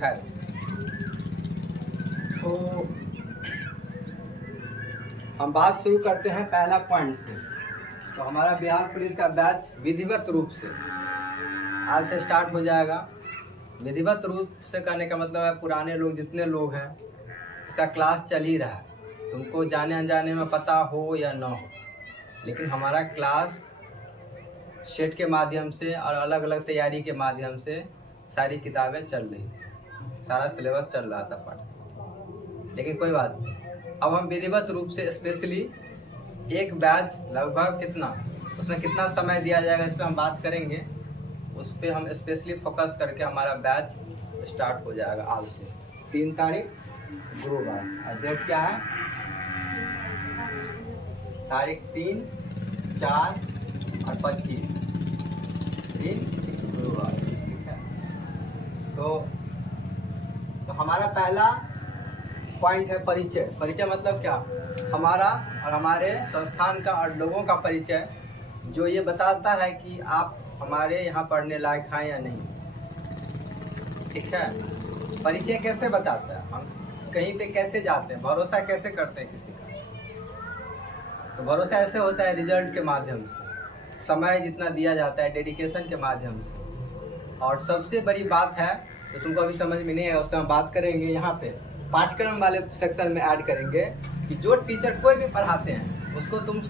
खैर, तो हम बात शुरू करते हैं पहला पॉइंट से। तो हमारा बिहार पुलिस का बैच विधिवत रूप से आज से स्टार्ट हो जाएगा। विधिवत रूप से करने का मतलब है पुराने लोग जितने लोग हैं उसका क्लास चल ही रहा है, तुमको जाने अनजाने में पता हो या ना हो, लेकिन हमारा क्लास सेट के माध्यम से और अलग अलग तैयारी के माध्यम से सारी किताबें चल रही, सारा सिलेबस चल रहा था पाठ। लेकिन कोई बात नहीं, अब हम विधिवत रूप से स्पेशली एक बैच लगभग कितना, उसमें कितना समय दिया जाएगा इस पर हम बात करेंगे। उस पर हम स्पेशली फोकस करके हमारा बैच स्टार्ट हो जाएगा आज से 3 तारीख गुरुवार। और डेट क्या है? तारीख 3, 4 और 25 3 गुरुवार। ठीक है, तो हमारा पहला पॉइंट है परिचय। परिचय मतलब क्या? हमारा और हमारे संस्थान का और लोगों का परिचय, जो ये बताता है कि आप हमारे यहाँ पढ़ने लायक हैं या नहीं। ठीक है, परिचय कैसे बताता है, हम कहीं पे कैसे जाते हैं, भरोसा कैसे करते हैं किसी का। तो भरोसा ऐसे होता है रिजल्ट के माध्यम से, समय जितना दिया जाता है डेडिकेशन के माध्यम से। और सबसे बड़ी बात है तो तुमको अभी समझ में नहीं आएगा, उस पर हम बात करेंगे यहाँ पे पाठ्यक्रम वाले सेक्शन में ऐड करेंगे कि जो टीचर कोई भी पढ़ाते हैं उसको तुम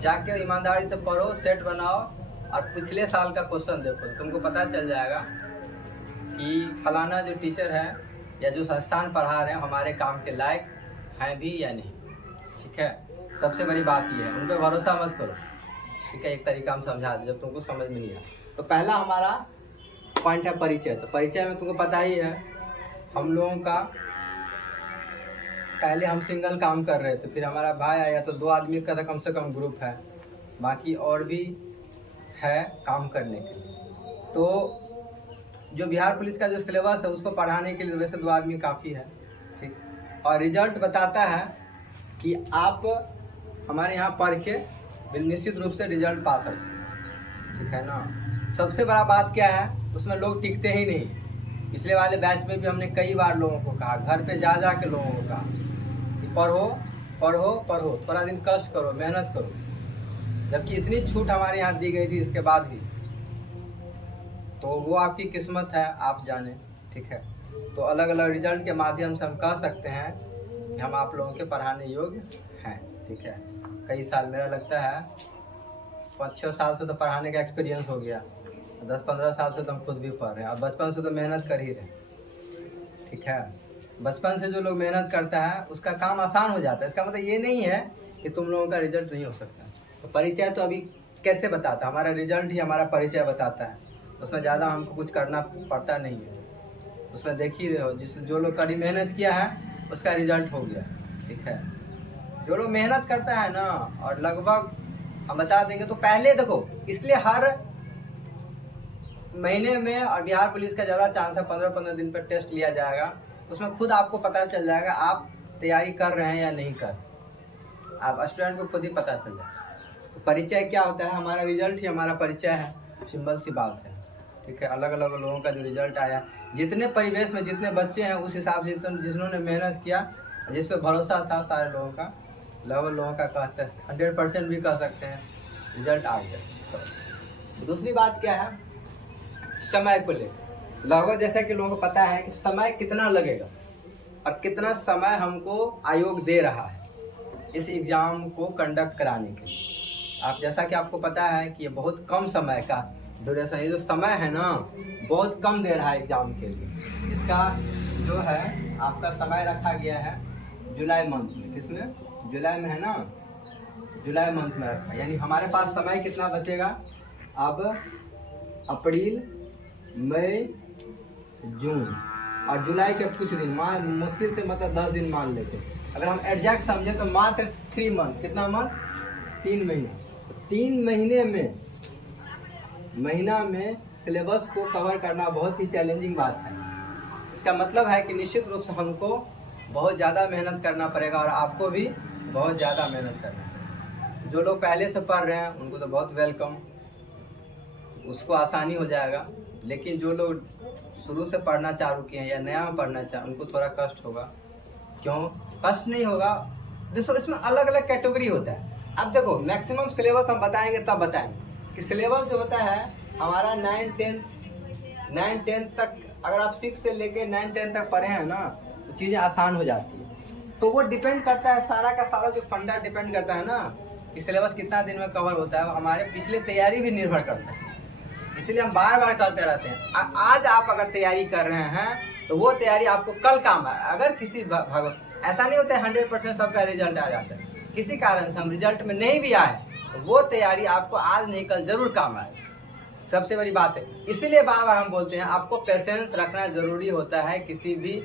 जाके ईमानदारी से पढ़ो, सेट बनाओ और पिछले साल का क्वेश्चन देखो, तुमको पता चल जाएगा कि फलाना जो टीचर है या जो संस्थान पढ़ा रहे हैं हमारे काम के लायक हैं भी या नहीं। ठीक है, सबसे बड़ी बात ये है, उन पर भरोसा मत करो। ठीक है, एक तरीका हम समझा दें जब तुमको समझ में नहीं आया। तो पहला हमारा पॉइंट है परिचय। तो परिचय में तुमको पता ही है, हम लोगों का पहले हम सिंगल काम कर रहे थे, फिर हमारा भाई आया तो 2 आदमी का तो कम से कम ग्रुप है, बाकी और भी है काम करने के लिए। तो जो बिहार पुलिस का जो सिलेबस है उसको पढ़ाने के लिए वैसे 2 आदमी काफ़ी है। ठीक, और रिजल्ट बताता है कि आप हमारे यहाँ पढ़ के निश्चित रूप से रिजल्ट पा सकते हैं। ठीक है ना। सबसे बड़ा बात क्या है, उसमें लोग टिकते ही नहीं। पिछले वाले बैच में भी हमने कई बार लोगों को कहा, घर पे जा के लोगों को कहा कि पढ़ो पढ़ो पढ़ो, थोड़ा दिन कष्ट करो, मेहनत करो, जबकि इतनी छूट हमारे यहाँ दी गई थी इसके बाद भी। तो वो आपकी किस्मत है, आप जाने। ठीक है, तो अलग अलग रिजल्ट के माध्यम से हम कह सकते हैं कि हम आप लोगों के पढ़ाने योग्य हैं। ठीक है, कई साल, मेरा लगता है 5-6 साल से तो पढ़ाने का एक्सपीरियंस हो गया, 10-15 साल से तो हम खुद भी पढ़ रहे हैं और बचपन से तो मेहनत कर ही रहे। ठीक है, बचपन से जो लोग मेहनत करता है उसका काम आसान हो जाता है। इसका मतलब ये नहीं है कि तुम लोगों का रिजल्ट नहीं हो सकता। तो परिचय तो अभी कैसे बताता है, हमारा रिजल्ट ही हमारा परिचय बताता है, उसमें ज़्यादा हमको कुछ करना पड़ता नहीं है। उसमें देख ही रहे हो, जो लोग कड़ी मेहनत किया है उसका रिजल्ट हो गया। ठीक है, जो लोग मेहनत करता है ना, और लगभग हम बता देंगे तो पहले देखो, इसलिए हर महीने में और बिहार पुलिस का ज़्यादा चांस है 15-15 दिन पर टेस्ट लिया जाएगा। उसमें खुद आपको पता चल जाएगा आप तैयारी कर रहे हैं या नहीं कर, आप स्टूडेंट को खुद ही पता चल जाएगा। तो परिचय क्या होता है, हमारा रिजल्ट ही हमारा परिचय है, सिंपल सी बात है। ठीक है, अलग अलग लोगों का जो रिजल्ट आया, जितने परिवेश में जितने बच्चे हैं उस हिसाब से जिन्होंने मेहनत किया, जिस पे भरोसा था, सारे लोगों का, लगभग लोगों का कहते हैं 100% भी कह सकते हैं रिजल्ट आ गया। तो दूसरी बात क्या है, समय को लेकर लगभग जैसा कि लोगों को पता है कि समय कितना लगेगा और कितना समय हमको आयोग दे रहा है इस एग्ज़ाम को कंडक्ट कराने के लिए। आप जैसा कि आपको पता है कि ये बहुत कम समय का ड्यूरेशन, ये जो समय है ना बहुत कम दे रहा है एग्ज़ाम के लिए। इसका जो है आपका समय रखा गया है जुलाई मंथ में। किसमें? जुलाई में है ना, जुलाई मंथ में रखा, यानी हमारे पास समय कितना बचेगा अब, अप्रैल, मई, जून और जुलाई के कुछ दिन, मुश्किल से मतलब 10 दिन मान लेते। अगर हम एग्जैक्ट समझें तो मात्र 3 मंथ, कितना मंथ? 3 महीने। तो 3 महीने में, महीना में सिलेबस को कवर करना बहुत ही चैलेंजिंग बात है। इसका मतलब है कि निश्चित रूप से हमको बहुत ज़्यादा मेहनत करना पड़ेगा और आपको भी बहुत ज़्यादा मेहनत करना पड़ेगा। जो लोग पहले से पढ़ रहे हैं उनको तो बहुत वेलकम, उसको आसानी हो जाएगा। लेकिन जो लोग शुरू से पढ़ना चालू किए हैं या नया में पढ़ना चाहें उनको थोड़ा कष्ट होगा। क्यों कष्ट नहीं होगा? देखो इसमें अलग अलग कैटेगरी होता है। अब देखो मैक्सिमम सिलेबस हम बताएंगे तब बताएंगे कि सिलेबस जो होता है हमारा 9-10 तक, अगर आप 6 से लेके 9-10 तक पढ़े हैं ना तो चीज़ें आसान हो जाती है। तो वो डिपेंड करता है, सारा का सारा जो फंडा डिपेंड करता है ना कि सिलेबस कितना दिन में कवर होता है, हमारे पिछले तैयारी भी निर्भर करता है। इसलिए हम बार बार करते रहते हैं। आज आप अगर तैयारी कर रहे हैं तो वो तैयारी आपको कल काम आए। अगर किसी ऐसा नहीं होता है 100% सबका रिजल्ट आ जाता है, किसी कारण से हम रिजल्ट में नहीं भी आए तो वो तैयारी आपको आज नहीं कल जरूर काम आए। सबसे बड़ी बात है, इसीलिए बार बार हम बोलते हैं आपको पेशेंस रखना जरूरी होता है। किसी भी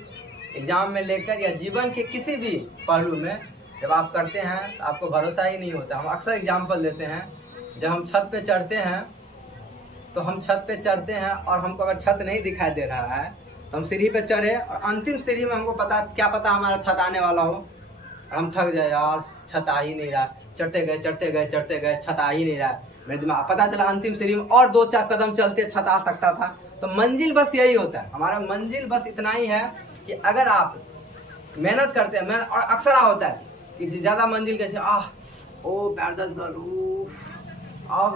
एग्जाम में लेकर या जीवन के किसी भी पहलू में जब आप करते हैं तो आपको भरोसा ही नहीं होता। हम अक्सर एग्जाम्पल देते हैं, जब हम छत पे चढ़ते हैं तो हम छत पे चढ़ते हैं और हमको अगर छत नहीं दिखाई दे रहा है तो हम सीढ़ी पे चढ़े और अंतिम सीढ़ी में हमको क्या पता हमारा छत आने वाला हो, हम थक जाए यार छत आ ही नहीं रहा, चढ़ते गए छत आ ही नहीं रहा। मेरे दिमाग पता चला अंतिम सीढ़ी में और 2-4 कदम चलते छत आ सकता था। तो मंजिल बस यही होता है, हमारा मंजिल बस इतना ही है कि अगर आप मेहनत करते हैं, और अक्सर होता है कि ज़्यादा मंजिल कैसे ओ पैर दर्द कर, अब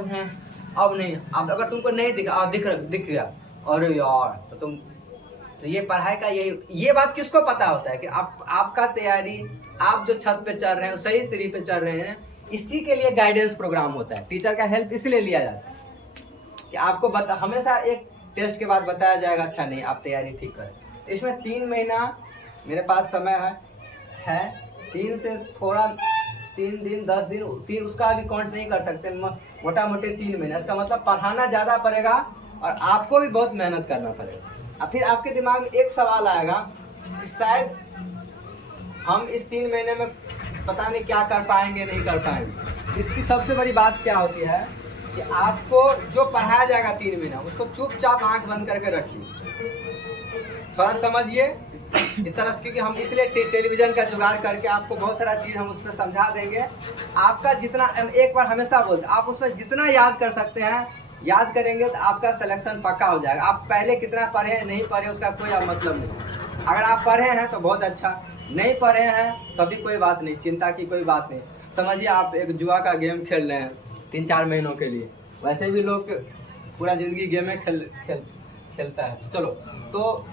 नहीं, अब अगर तुमको नहीं दिख गया अरे यार तो ये पढ़ाई का ये बात किसको पता होता है कि आपका तैयारी, आप जो छत पे चढ़ रहे हैं सही सीढ़ी पे चढ़ रहे हैं, इसी के लिए गाइडेंस प्रोग्राम होता है। टीचर का हेल्प इसलिए लिया जाता है कि आपको हमेशा एक टेस्ट के बाद बताया जाएगा अच्छा नहीं आप तैयारी ठीक करें। इसमें 3 महीना मेरे पास समय है 3 से थोड़ा 3 दिन 10 दिन 3 उसका अभी काउंट नहीं कर सकते, मोटा मोटी 3 महीना। इसका मतलब पढ़ाना ज़्यादा पड़ेगा और आपको भी बहुत मेहनत करना पड़ेगा। अब फिर आपके दिमाग में एक सवाल आएगा कि शायद हम इस 3 महीने में पता नहीं क्या कर पाएंगे नहीं कर पाएंगे। इसकी सबसे बड़ी बात क्या होती है कि आपको जो पढ़ाया जाएगा 3 महीना उसको चुपचाप आंख बंद करके रखिए, थोड़ा समझिए इस तरह से, क्योंकि हम इसलिए टेलीविजन का जुगाड़ करके आपको बहुत सारा चीज़ हम उसमें समझा देंगे। आपका जितना, एक बार हमेशा बोलते आप उसमें जितना याद कर सकते हैं याद करेंगे तो आपका सिलेक्शन पक्का हो जाएगा। आप पहले कितना पढ़े हैं नहीं पढ़े उसका कोई मतलब नहीं। अगर आप पढ़े हैं तो बहुत अच्छा, नहीं पढ़े हैं तभी कोई बात नहीं, चिंता की कोई बात नहीं। समझिए आप एक जुआ का गेम खेल रहे हैं 3-4 महीनों के लिए, वैसे भी लोग पूरा ज़िंदगी गेम में खेलता है। चलो तो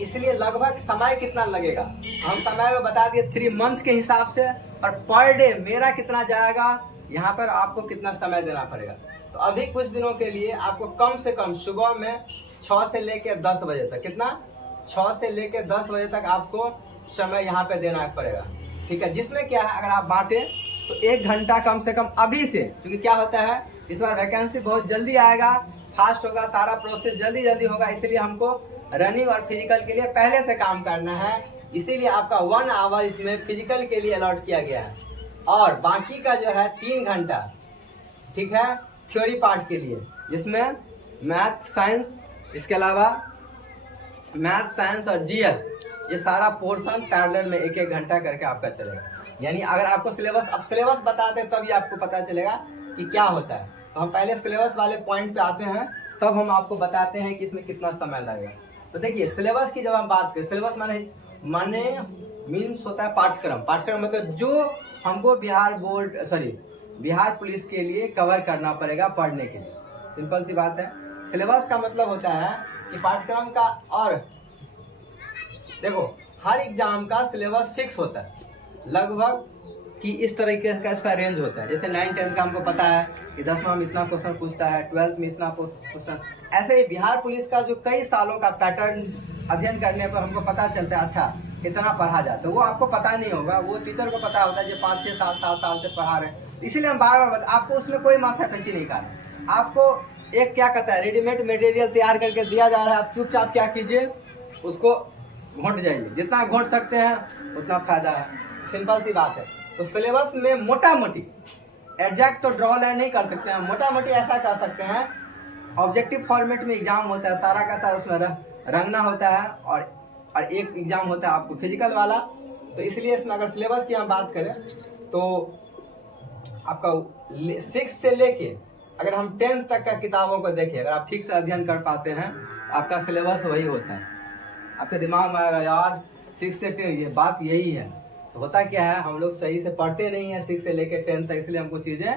इसलिए लगभग समय कितना लगेगा हम समय में बता दिए 3 मंथ के हिसाब से, और पर डे मेरा कितना जाएगा यहाँ पर आपको कितना समय देना पड़ेगा। तो अभी कुछ दिनों के लिए आपको कम से कम सुबह में 6 से लेकर 10 बजे तक, कितना 6 से लेकर 10 बजे तक आपको समय यहाँ पे देना पड़ेगा, ठीक है। जिसमें क्या है, अगर आप बांटें तो 1 घंटा कम से कम अभी से, क्योंकि क्या होता है इस बार वैकेंसी बहुत जल्दी आएगा, फास्ट होगा, सारा प्रोसेस जल्दी होगा, इसीलिए हमको रनिंग और फिजिकल के लिए पहले से काम करना है। इसीलिए आपका 1 आवर इसमें फिजिकल के लिए अलॉट किया गया है, और बाकी का जो है 3 घंटा, ठीक है, थ्योरी पार्ट के लिए, जिसमें मैथ साइंस, इसके अलावा मैथ साइंस और जीएस, ये सारा पोर्शन पैरेलल में 1-1 घंटा करके आपका चलेगा। यानी अगर आपको सिलेबस बताते तब ये आपको पता चलेगा कि क्या होता है। तो हम पहले सिलेबस वाले पॉइंट पे आते हैं, तब हम आपको बताते हैं कि इसमें कितना समय लगेगा। तो देखिए सिलेबस की जब हम बात करें, सिलेबस माने मीन्स होता है पाठ्यक्रम मतलब जो हमको बिहार पुलिस के लिए कवर करना पड़ेगा पढ़ने के लिए। सिंपल सी बात है। सिलेबस का मतलब होता है कि पाठ्यक्रम का, और देखो हर एग्जाम का सिलेबस फिक्स होता है लगभग कि इस तरीके का इसका रेंज होता है। जैसे 9-10 का हमको पता है कि 10वां में इतना क्वेश्चन पूछता है, 12th में इतना क्वेश्चन। ऐसे ही बिहार पुलिस का जो कई सालों का पैटर्न अध्ययन करने पर हमको पता चलता है अच्छा इतना पढ़ा जाता है। वो आपको पता नहीं होगा, वो टीचर को पता होता है जो 5-6 साल 7 साल से पढ़ा रहे हैं। इसीलिए हम बार आपको उसमें कोई माथापच्ची नहीं करना। आपको एक क्या कहता है रेडीमेड मटेरियल तैयार करके दिया जा रहा है, आप चुपचाप क्या कीजिए उसको घोंट जाइए, जितना घोंट सकते हैं उतना फायदा है। सिंपल सी बात है। तो सिलेबस में मोटा मोटी एग्जैक्ट तो ड्रॉ लाइन नहीं कर सकते हैं, मोटा मोटी ऐसा कर सकते हैं। ऑब्जेक्टिव फॉर्मेट में एग्जाम होता है, सारा का सारा उसमें रंगना होता है, और एक एग्जाम होता है आपको फिजिकल वाला। तो इसलिए इसमें अगर सिलेबस की हम बात करें तो आपका 6 से लेके अगर हम 10th तक का किताबों को देखें, अगर आप ठीक से अध्ययन कर पाते हैं, आपका सिलेबस वही होता है। आपके दिमाग में आएगा यार 6 से 10 ये बात यही है। तो होता क्या है, हम लोग सही से पढ़ते नहीं है 6 से लेकर 10 तक, इसलिए हमको चीज़ें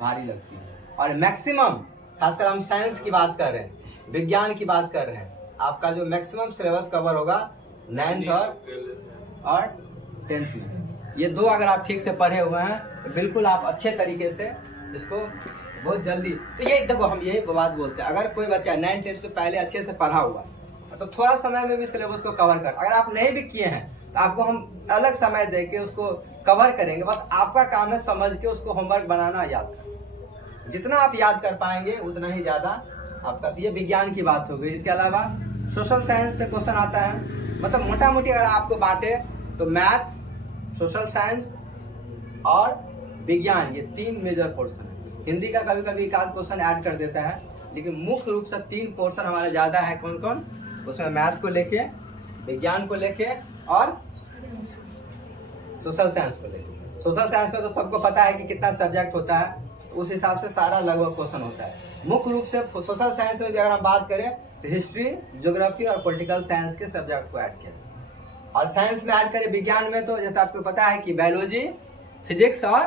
भारी लगती हैं। और मैक्सिमम, खासकर हम साइंस की बात कर रहे हैं, विज्ञान की बात कर रहे हैं, आपका जो मैक्सिमम सिलेबस कवर होगा 9th और 10th में। ये दो अगर आप ठीक से पढ़े हुए हैं तो बिल्कुल आप अच्छे तरीके से इसको बहुत जल्दी, तो ये देखो हम यही बात बोलते हैं, अगर कोई बच्चा 9th 10th तो पहले अच्छे से पढ़ा हुआ तो थोड़ा समय में भी सिलेबस को कवर कर, अगर आप नहीं भी किए हैं तो आपको हम अलग समय दे के उसको कवर करेंगे। बस आपका काम है समझ के उसको होमवर्क बनाना, याद करना। जितना आप याद कर पाएंगे उतना ही ज़्यादा आपका। तो ये विज्ञान की बात हो गई। इसके अलावा सोशल साइंस से क्वेश्चन आता है, मतलब मोटा मोटी अगर आपको बांटे तो मैथ, सोशल साइंस और विज्ञान, ये 3 मेजर पोर्शन है। हिंदी का कभी कभी एक आध क्वेश्चन ऐड कर देता है, लेकिन मुख्य रूप से 3 पोर्शन हमारा ज़्यादा है। कौन कौन? उसमें मैथ को लेके, विज्ञान को लेके और सोशल साइंस को लेके। सोशल साइंस में तो सबको पता है कि कितना सब्जेक्ट होता है, तो उस हिसाब से सारा लगभग क्वेश्चन होता है। मुख्य रूप से सोशल साइंस में भी अगर हम बात करें तो हिस्ट्री, ज्योग्राफी और पॉलिटिकल साइंस के सब्जेक्ट को ऐड किया। और साइंस में ऐड करें विज्ञान में तो जैसे आपको पता है कि बायोलॉजी, फिजिक्स और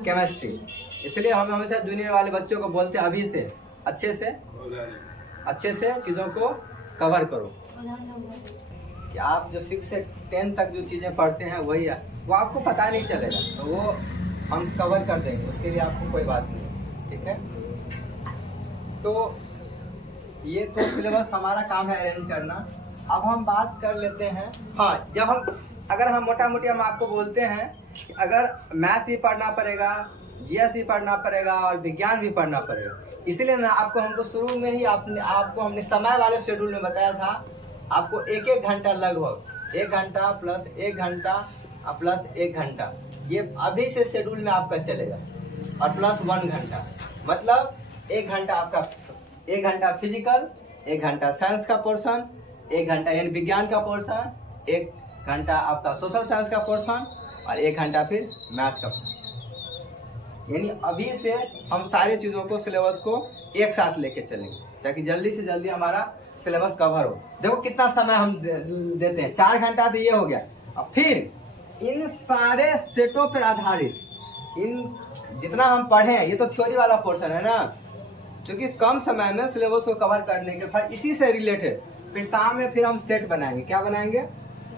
केमिस्ट्री। इसलिए हम हमेशा जूनियर वाले बच्चों को बोलते हैं अभी से अच्छे से चीज़ों को कवर करो, कि आप जो 6 से 10 तक जो चीज़ें पढ़ते हैं वही है, वो आपको पता नहीं चलेगा, तो वो हम कवर कर देंगे, उसके लिए आपको कोई बात नहीं, ठीक है। तो ये तो सिलेबस हमारा काम है अरेंज करना। अब हम बात कर लेते हैं, हाँ, जब हम मोटा मोटी हम आपको बोलते हैं कि अगर मैथ भी पढ़ना पड़ेगा, जीएस भी पढ़ना पड़ेगा और विज्ञान भी पढ़ना पड़ेगा, इसीलिए ना हमको शुरू में ही आपको हमने समय वाले शेड्यूल में बताया था, आपको 1-1 घंटा, लगभग 1 घंटा प्लस 1 घंटा प्लस 1 घंटा, ये अभी से शेड्यूल में आपका चलेगा, और प्लस 1 घंटा, मतलब 1 घंटा आपका, 1 घंटा फिजिकल, 1 घंटा साइंस का पोर्शन, 1 घंटा यानी विज्ञान का पोर्शन, 1 घंटा आपका सोशल साइंस का पोर्शन और 1 घंटा फिर मैथ का पोर्शन। यानी अभी से हम सारी चीज़ों को, सिलेबस को एक साथ लेके चलेंगे ताकि जल्दी से जल्दी हमारा सिलेबस कवर हो। देखो कितना समय हम देते हैं, 4 घंटा तो ये हो गया। और फिर इन सारे सेटों पर आधारित इन जितना हम पढ़े हैं, ये तो थ्योरी वाला पोर्शन है ना, क्योंकि कम समय में सिलेबस को कवर करने के फिर इसी से रिलेटेड फिर शाम में फिर हम सेट बनाएंगे। क्या बनाएंगे?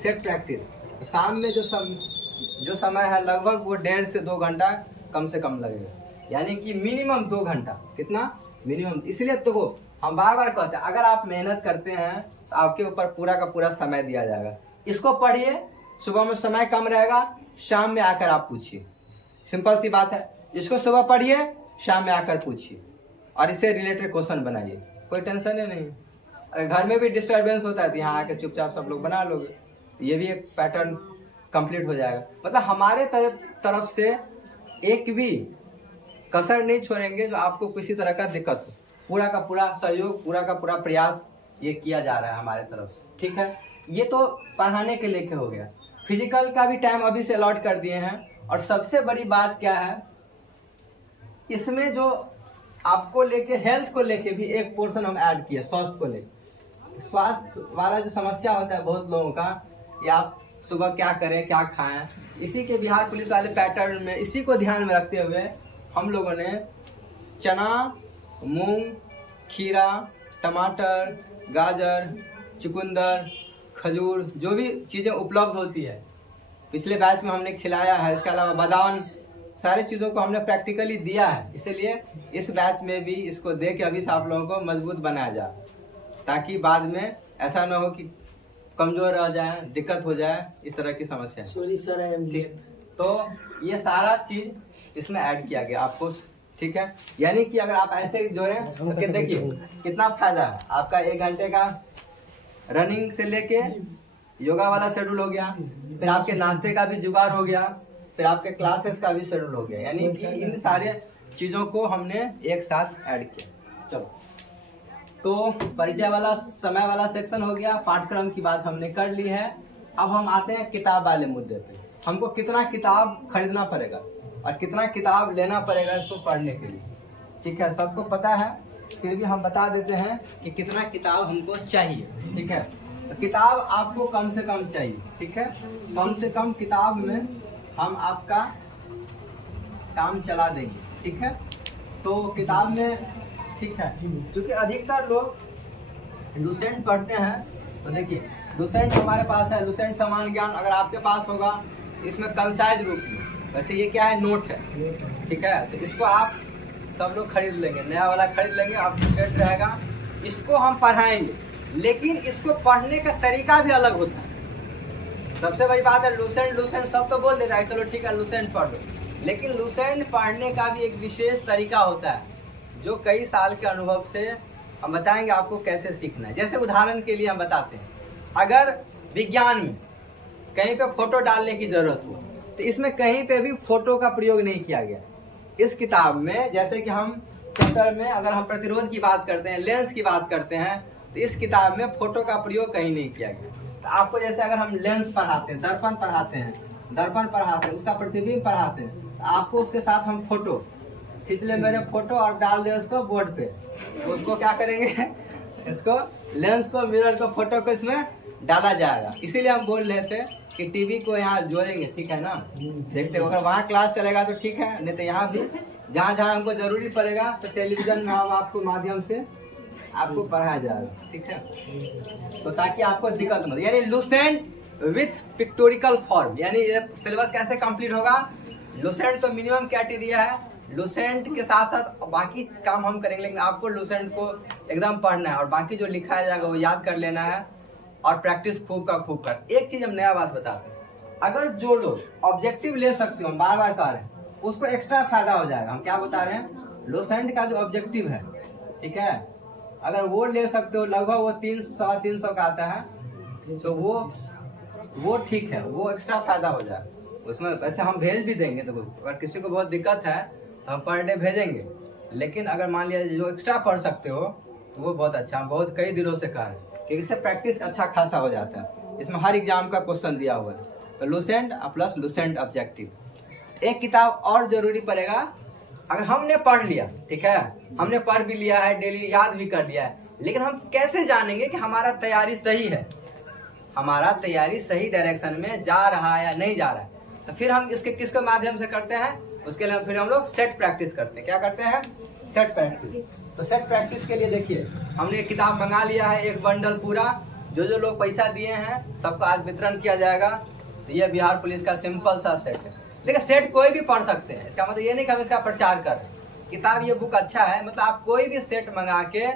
Set practice. शाम में जो समय है लगभग वो 1.5 से 2 घंटा कम से कम लगेगा, यानी कि मिनिमम 2 घंटा। कितना? मिनिमम। इसलिए तो हम बार बार कहते हैं अगर आप मेहनत करते हैं तो आपके ऊपर पूरा का पूरा समय दिया जाएगा। इसको पढ़िए, सुबह में समय कम रहेगा, शाम में आकर आप पूछिए, सिंपल सी बात है। इसको सुबह पढ़िए, शाम में आकर पूछिए और इससे रिलेटेड क्वेश्चन बनाइए, कोई टेंशन ही नहीं। अगर घर में भी डिस्टर्बेंस होता है तो यहाँ आकर चुपचाप सब लोग बना लोगे, ये भी एक पैटर्न कंप्लीट हो जाएगा। मतलब हमारे तरफ से एक भी कसर नहीं छोड़ेंगे जो आपको किसी तरह का दिक्कत हो। पूरा का पूरा सहयोग, पूरा का पूरा प्रयास ये किया जा रहा है हमारे तरफ से, ठीक है। ये तो पढ़ाने के लेके हो गया। फिजिकल का भी टाइम अभी से अलॉट कर दिए हैं। और सबसे बड़ी बात क्या है, इसमें जो आपको लेके, हेल्थ को लेके भी एक पोर्शन हम ऐड किया, स्वास्थ्य को लेके। स्वास्थ्य वाला जो समस्या होता है बहुत लोगों का, कि आप सुबह क्या करें, क्या खाएं, इसी के बिहार पुलिस वाले पैटर्न में, इसी को ध्यान में रखते हुए हम लोगों ने चना, मूंग, खीरा, टमाटर, गाजर, चुकंदर, खजूर, जो भी चीज़ें उपलब्ध होती है पिछले बैच में हमने खिलाया है। इसके अलावा बादाम, सारी चीज़ों को हमने प्रैक्टिकली दिया है। इसलिए इस बैच में भी इसको दे के अभी से आप लोगों को मजबूत बनाया जाए, ताकि बाद में ऐसा ना हो कि कमज़ोर रह जाए, दिक्कत हो जाए, इस तरह की समस्या। Sorry sir, I am late. तो ये सारा चीज़ इसमें ऐड किया गया आपको, ठीक है। यानी कि अगर आप ऐसे जोड़ें तो देखिए कितना फायदा है आपका। 1 घंटे का रनिंग से लेके योगा वाला शेड्यूल हो गया, फिर आपके नाश्ते का भी जुगाड़ हो गया, फिर आपके क्लासेस का भी शेड्यूल हो गया। यानी कि इन सारे चीज़ों को हमने एक साथ ऐड किया। चलो, तो परिचय वाला, समय वाला सेक्शन हो गया, पाठ्यक्रम की बात हमने कर ली है। अब हम आते हैं किताब वाले मुद्दे पे। हमको कितना किताब खरीदना पड़ेगा और कितना किताब लेना पड़ेगा इसको पढ़ने के लिए, ठीक है, सबको पता है, फिर भी हम बता देते हैं कि कितना किताब हमको चाहिए। ठीक है, तो किताब आपको कम से कम चाहिए। ठीक है, कम से कम किताब में हम आपका काम चला देंगे। ठीक है, तो किताब में, ठीक है, क्योंकि अधिकतर लोग लुसेंट पढ़ते हैं, तो देखिए लुसेंट हमारे पास है, लुसेंट सामान्य ज्ञान अगर आपके पास होगा, इसमें कंसाइज रूप में, वैसे ये क्या है, नोट है। ठीक है, तो इसको आप सब लोग खरीद लेंगे, नया वाला खरीद लेंगे, अपडेट रहेगा, इसको हम पढ़ाएंगे, लेकिन इसको पढ़ने का तरीका भी अलग होता है। सबसे बड़ी बात है, लुसेंट सब तो बोल देता है, चलो ठीक है लुसेंट पढ़ लो, लेकिन लुसेंट पढ़ने का भी एक विशेष तरीका होता है, जो कई साल के अनुभव से हम बताएंगे आपको कैसे सीखना है। जैसे उदाहरण के लिए हम बताते हैं, अगर विज्ञान में कहीं पे फोटो डालने की जरूरत हो, तो इसमें कहीं पे भी फोटो का प्रयोग नहीं किया गया। इस किताब में जैसे कि हम चैप्टर में अगर हम प्रतिरोध की बात करते हैं, लेंस की बात करते हैं, तो इस किताब में फोटो का प्रयोग कहीं नहीं किया गया। तो आपको जैसे अगर हम लेंस पढ़ाते हैं, दर्पण पढ़ाते हैं, उसका प्रतिबिंब पढ़ाते हैं, तो आपको उसके साथ हम फोटो खींच ले, मेरे फोटो और डाल दे उसको बोर्ड पे, तो उसको क्या करेंगे, इसको लेंस को, मिरर को, फोटो को इसमें डाला जाएगा। इसीलिए हम बोल रहे थे कि टीवी को यहाँ जोड़ेंगे। ठीक है ना, देखते हो, अगर वहाँ क्लास चलेगा तो ठीक है, नहीं तो यहाँ भी जहाँ जहाँ हमको जरूरी पड़ेगा तो टेलीविजन में हम आपको माध्यम से आपको पढ़ाया जाएगा। ठीक है, तो ताकि आपको दिक्कत मत, यानी लुसेंट विथ पिक्टोरिकल फॉर्म, यानी ये सिलेबस कैसे कंप्लीट होगा। लुसेंट तो मिनिमम क्राइटेरिया है, लुसेंट के साथ साथ बाकी काम हम करेंगे, लेकिन आपको लुसेंट को एकदम पढ़ना है और बाकी जो लिखाया जाएगा वो याद कर लेना है और प्रैक्टिस खूब का खूब कर। एक चीज हम नया बात बताते हैं, अगर जो लोग ऑब्जेक्टिव ले सकते हो, हम बार बार कह रहे हैं, उसको एक्स्ट्रा फायदा हो जाएगा। हम क्या बता रहे हैं, लुसेंट का जो ऑब्जेक्टिव है, ठीक है, अगर वो ले सकते हो, लगभग वो 300 का आता है, तो वो ठीक है, वो एक्स्ट्रा फायदा हो जाए उसमें। वैसे हम भेज भी देंगे, तो अगर किसी को बहुत दिक्कत है तो हम पर डे भेजेंगे, लेकिन अगर मान लिया जो एक्स्ट्रा पढ़ सकते हो तो वो बहुत अच्छा, हम बहुत कई दिनों से कह रहे हैं, क्योंकि इससे प्रैक्टिस अच्छा खासा हो जाता है। इसमें हर एग्जाम का क्वेश्चन दिया हुआ है, तो लुसेंट प्लस लुसेंट ऑब्जेक्टिव। एक किताब और जरूरी पड़ेगा, अगर हमने पढ़ लिया, ठीक है, हमने पढ़ भी लिया है, डेली याद भी कर लिया है, लेकिन हम कैसे जानेंगे कि हमारा तैयारी सही है, हमारा तैयारी सही डायरेक्शन में जा रहा है या नहीं जा रहा है। तो फिर हम इसके किसके माध्यम से करते हैं, उसके लिए फिर हम लोग सेट प्रैक्टिस करते हैं। क्या करते हैं, सेट प्रैक्टिस। तो सेट प्रैक्टिस के लिए देखिए, हमने एक किताब मंगा लिया है, एक बंडल पूरा, जो लोग पैसा दिए हैं सबको आज वितरण किया जाएगा। तो ये बिहार पुलिस का सिंपल सा सेट है। देखिए सेट कोई भी पढ़ सकते हैं, इसका मतलब ये नहीं कि हम इसका प्रचार कर रहे हैं। किताब ये बुक अच्छा है, मतलब आप कोई भी सेट मंगा के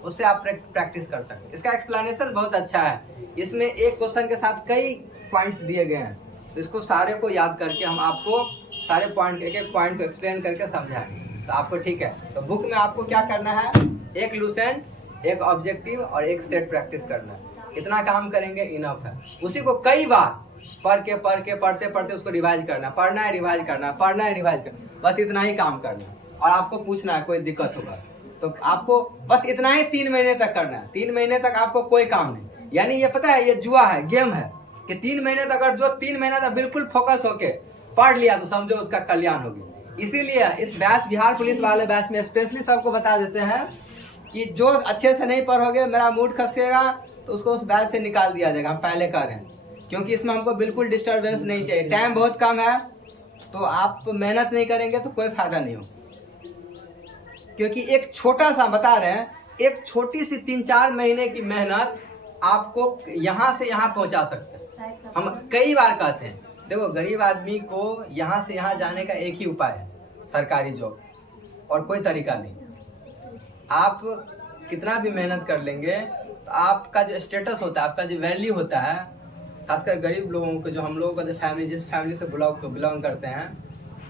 उससे आप प्रैक्टिस कर सकते हैं। इसका एक्सप्लेनेशन बहुत अच्छा है, इसमें एक क्वेश्चन के साथ कई पॉइंट्स दिए गए हैं, तो इसको सारे को याद करके हम आपको सारे पॉइंट, एक एक पॉइंट को एक्सप्लेन करके समझाएंगे, तो आपको ठीक है। तो बुक में आपको क्या करना है, एक लुसेंट, एक ऑब्जेक्टिव और एक सेट प्रैक्टिस करना है। इतना काम करेंगे इनफ है। उसी को कई बार पढ़ते उसको रिवाइज करना, पढ़ना है रिवाइज करना, पढ़ना है रिवाइज करना, बस इतना ही काम करना है। और आपको पूछना है कोई दिक्कत होगा तो आपको बस इतना ही 3 महीने तक करना है। 3 महीने तक आपको कोई काम नहीं, यानी ये पता है ये जुआ है, गेम है, कि 3 महीने तक अगर जो 3 महीना तक बिल्कुल फोकस होके पढ़ लिया तो समझो उसका कल्याण होगी। इसीलिए इस बैच, बिहार पुलिस वाले बैच में स्पेशली सबको बता देते हैं कि जो अच्छे से नहीं पढ़ोगे, मेरा मूड खसेगा, तो उसको उस बैच से निकाल दिया जाएगा। हम पहले कर रहे हैं, क्योंकि इसमें हमको बिल्कुल डिस्टर्बेंस नहीं चाहिए। टाइम बहुत कम है, तो आप मेहनत नहीं करेंगे तो कोई फायदा नहीं हो, क्योंकि एक छोटा सा बता रहे हैं, एक छोटी सी 3-4 महीने की मेहनत आपको यहाँ से यहाँ पहुँचा सकते हैं। हम कई बार कहते हैं, देखो गरीब आदमी को यहाँ से यहाँ जाने का एक ही उपाय है, सरकारी जॉब, और कोई तरीका नहीं। आप कितना भी मेहनत कर लेंगे तो आपका जो स्टेटस होता है, आपका जो वैल्यू होता है, खासकर गरीब लोगों को, जो हम लोगों का जो फैमिली, जिस फैमिली से बिलोंग करते हैं,